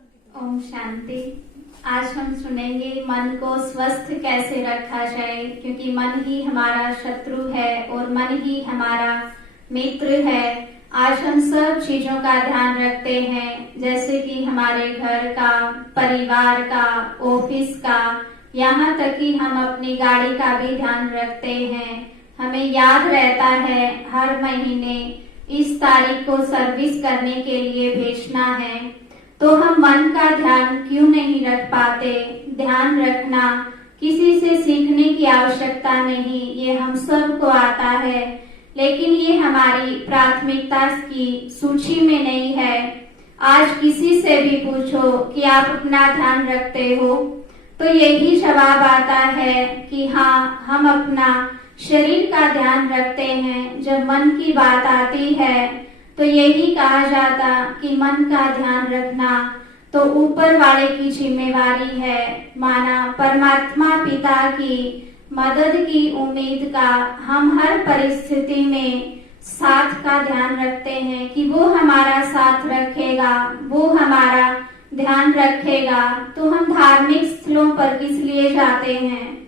ओम शांति। आज हम सुनेंगे मन को स्वस्थ कैसे रखा जाए, क्योंकि मन ही हमारा शत्रु है और मन ही हमारा मित्र है। आज हम सब चीजों का ध्यान रखते हैं, जैसे कि हमारे घर का, परिवार का, ऑफिस का, यहाँ तक कि हम अपनी गाड़ी का भी ध्यान रखते हैं। हमें याद रहता है हर महीने इस तारीख को सर्विस करने के लिए भेजना है, तो हम मन का ध्यान क्यों नहीं रख पाते। ध्यान रखना किसी से सीखने की आवश्यकता नहीं, ये हम सबको आता है, लेकिन ये हमारी प्राथमिकता की सूची में नहीं है। आज किसी से भी पूछो कि आप अपना ध्यान रखते हो, तो यही जवाब आता है कि हाँ, हम अपना शरीर का ध्यान रखते हैं। जब मन की बात आती है तो यही कहा जाता कि मन का ध्यान रखना तो ऊपर वाले की जिम्मेवारी है। माना परमात्मा पिता की मदद की उम्मीद का हम हर परिस्थिति में साथ का ध्यान रखते हैं कि वो हमारा साथ रखेगा, वो हमारा ध्यान रखेगा। तो हम धार्मिक स्थलों पर किस लिए जाते हैं?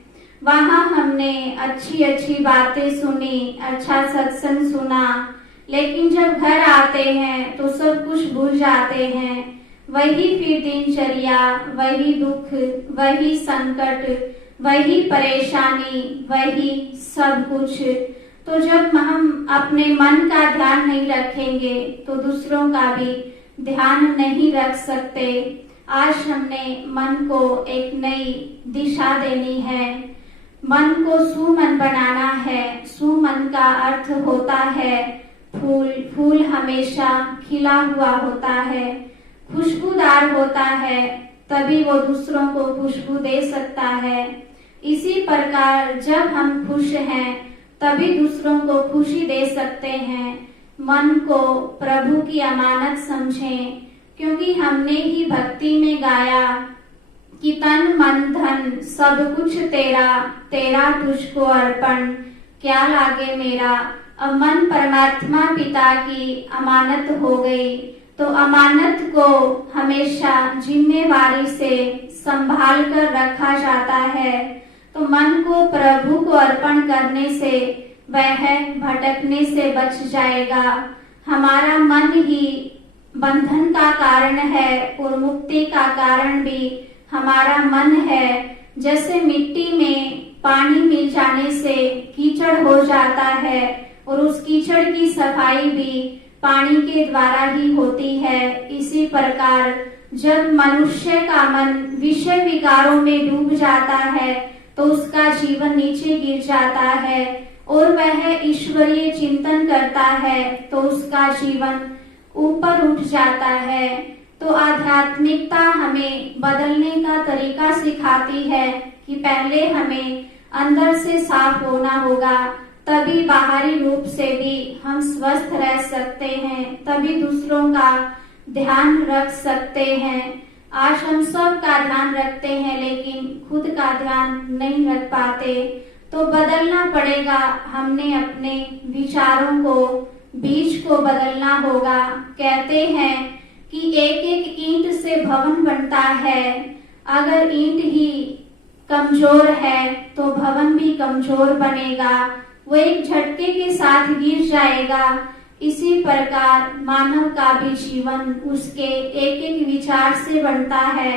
वहाँ हमने अच्छी अच्छी बातें सुनी, अच्छा सत्संग सुना, लेकिन जब घर आते हैं तो सब कुछ भूल जाते हैं। वही फिर दिनचर्या, वही दुख, वही संकट, वही परेशानी, वही सब कुछ। तो जब हम अपने मन का ध्यान नहीं रखेंगे तो दूसरों का भी ध्यान नहीं रख सकते। आज हमने मन को एक नई दिशा देनी है, मन को सुमन बनाना है। सुमन का अर्थ होता है फूल। फूल हमेशा खिला हुआ होता है, खुशबूदार होता है, तभी वो दूसरों को खुशबू दे सकता है। इसी प्रकार जब हम खुश हैं तभी दूसरों को खुशी दे सकते हैं। मन को प्रभु की अमानत समझें, क्योंकि हमने ही भक्ति में गाया कि तन मन धन सब कुछ तेरा, तेरा तुझको अर्पण, क्या लागे मेरा। अब मन परमात्मा पिता की अमानत हो गई, तो अमानत को हमेशा जिम्मेवारी से संभाल कर रखा जाता है। तो मन को प्रभु को अर्पण करने से वह भटकने से बच जाएगा। हमारा मन ही बंधन का कारण है और मुक्ति का कारण भी हमारा मन है। जैसे मिट्टी में पानी मिल जाने से कीचड़ हो जाता है और उस कीचड़ की सफाई भी पानी के द्वारा ही होती है। इसी प्रकार जब मनुष्य का मन विषय विकारों में डूब जाता है तो उसका जीवन नीचे गिर जाता है, और वह ईश्वरीय चिंतन करता है तो उसका जीवन ऊपर उठ जाता है। तो आध्यात्मिकता हमें बदलने का तरीका सिखाती है कि पहले हमें अंदर से साफ होना होगा, तभी बाहरी रूप से भी हम स्वस्थ रह सकते हैं, तभी दूसरों का ध्यान रख सकते हैं। आज हम सब का ध्यान रखते हैं, लेकिन खुद का ध्यान नहीं रख पाते। तो बदलना पड़ेगा, हमने अपने विचारों को, बीज को बदलना होगा। कहते हैं कि एक एक ईंट से भवन बनता है। अगर ईंट ही कमजोर है तो भवन भी कमजोर बनेगा, वो एक झटके के साथ गिर जाएगा। इसी प्रकार मानव का भी जीवन उसके एक एक विचार से बनता है।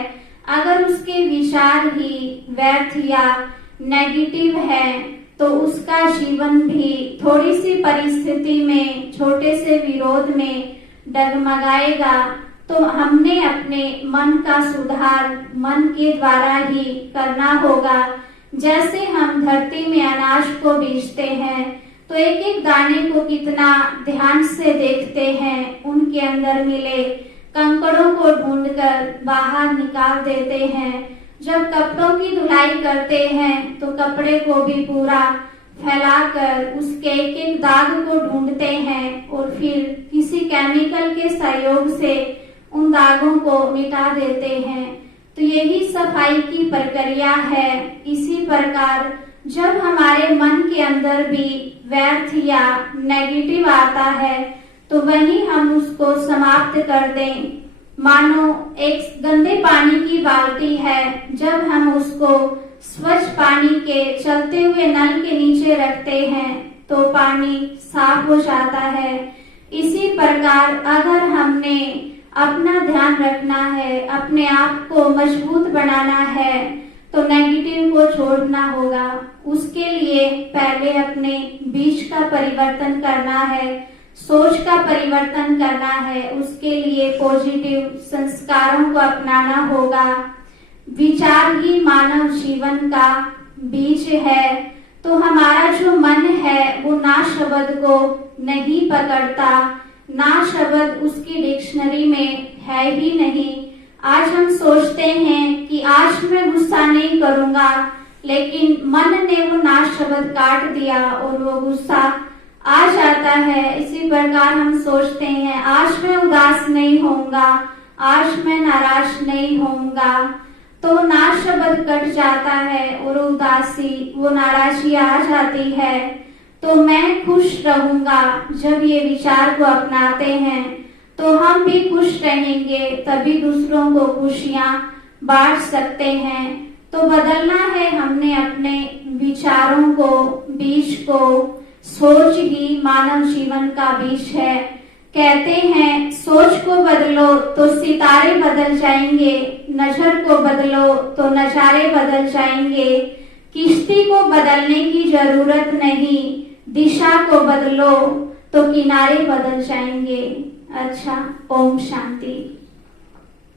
अगर उसके विचार ही व्यर्थ या नेगेटिव है तो उसका जीवन भी थोड़ी सी परिस्थिति में, छोटे से विरोध में डगमगाएगा। तो हमने अपने मन का सुधार मन के द्वारा ही करना होगा। जैसे हम धरती में अनाज को बीजते हैं तो एक एक दाने को कितना ध्यान से देखते हैं, उनके अंदर मिले कंकड़ों को ढूंढकर बाहर निकाल देते हैं। जब कपड़ों की धुलाई करते हैं तो कपड़े को भी पूरा फैलाकर उसके एक एक दाग को ढूंढते हैं और फिर किसी केमिकल के सहयोग से उन दागों को मिटा देते हैं। तो यही सफाई की प्रक्रिया है। इसी प्रकार जब हमारे मन के अंदर भी व्यर्थ या नेगेटिव आता है तो वही हम उसको समाप्त कर दें, मानो एक गंदे पानी की बाल्टी है, जब हम उसको स्वच्छ पानी के चलते हुए नल के नीचे रखते हैं तो पानी साफ हो जाता है। इसी प्रकार अगर हमने अपना ध्यान रखना है, अपने आप को मजबूत बनाना है, तो नेगेटिव को छोड़ना होगा। उसके लिए पहले अपने बीज का परिवर्तन करना है, सोच का परिवर्तन करना है। उसके लिए पॉजिटिव संस्कारों को अपनाना होगा। विचार ही मानव जीवन का बीज है। तो हमारा जो मन है वो ना शब्द को नहीं पकड़ता, ना शब्द उसकी डिक्शनरी में है ही नहीं। आज हम सोचते हैं कि आज मैं गुस्सा नहीं करूंगा, लेकिन मन ने वो ना शब्द काट दिया और वो गुस्सा आ जाता है। इसी प्रकार हम सोचते हैं आज मैं उदास नहीं होऊंगा, आज मैं नाराज नहीं होऊंगा, तो ना शब्द कट जाता है और उदासी, वो नाराजी आ जाती है। तो मैं खुश रहूंगा। जब ये विचार को अपनाते हैं तो हम भी खुश रहेंगे, तभी दूसरों को खुशियां बांट सकते हैं। तो बदलना है हमने अपने विचारों को, बीज को। सोच ही मानव जीवन का बीज है। कहते हैं सोच को बदलो तो सितारे बदल जाएंगे, नजर को बदलो तो नजारे बदल जाएंगे। किश्ती को बदलने की जरूरत नहीं, दिशा को बदलो तो किनारे बदल जाएंगे। अच्छा, ओम शांति।